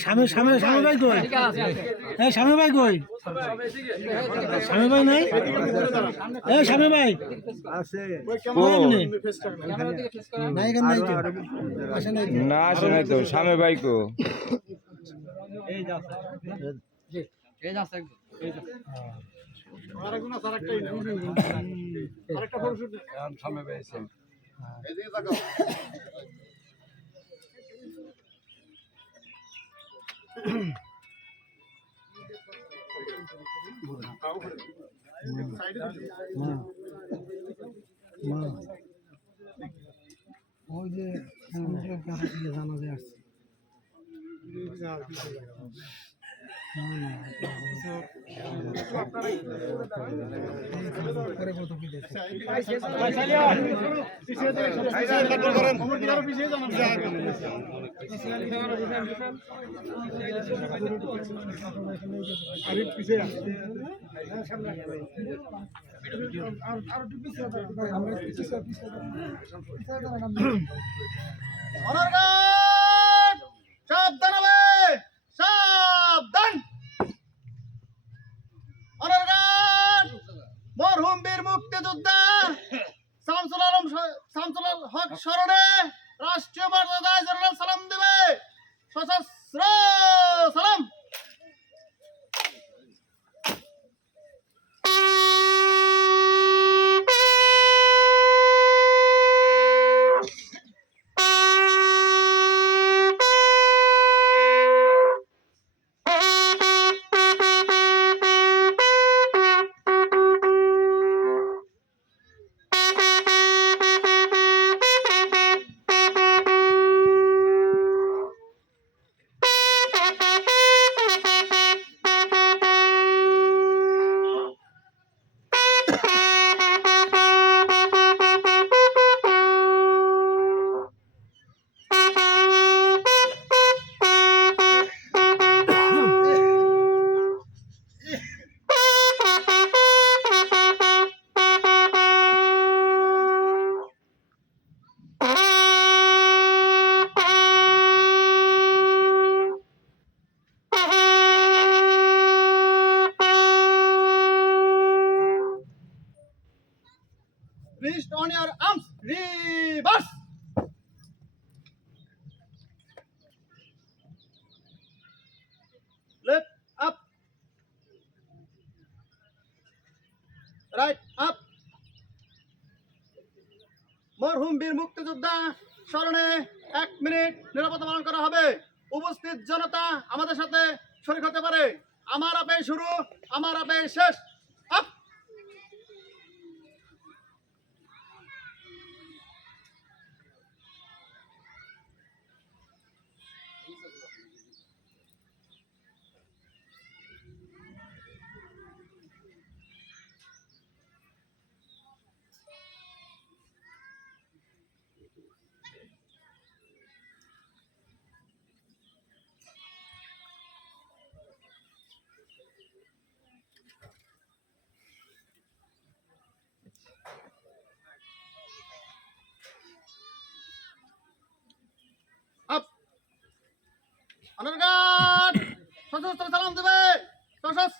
স্বামী ভাই কই? হ্যাঁ স্বামী ভাই কই? স্বামী ভাই নাই? হ্যাঁ স্বামী ভাই না আসে নাই তো স্বামী ভাই কো ওই যে জানা যায় আসছে সাবধান হবে, সাবধান। মরহুম বীর মুক্তিযোদ্ধা শামসুল হক স্মরণে রাষ্ট্রীয় মর্যাদায় জেনারেল সালাম দেবে। সশস্ত্র সালাম। Rest on your arms. Reverse. Left up. Right up. মরহুম বীর মুক্তিযোদ্ধা স্মরণে 1 মিনিট নিরাপত্তা পালন করা হবে। উপস্থিত জনতা আমাদের সাথে শরীক হতে পারে। আমার আপে শুরু, আমার আপে শেষ। আপ। আপ। অনার গার্ড সশস্ত্র সালাম দেবে। সশস্ত্র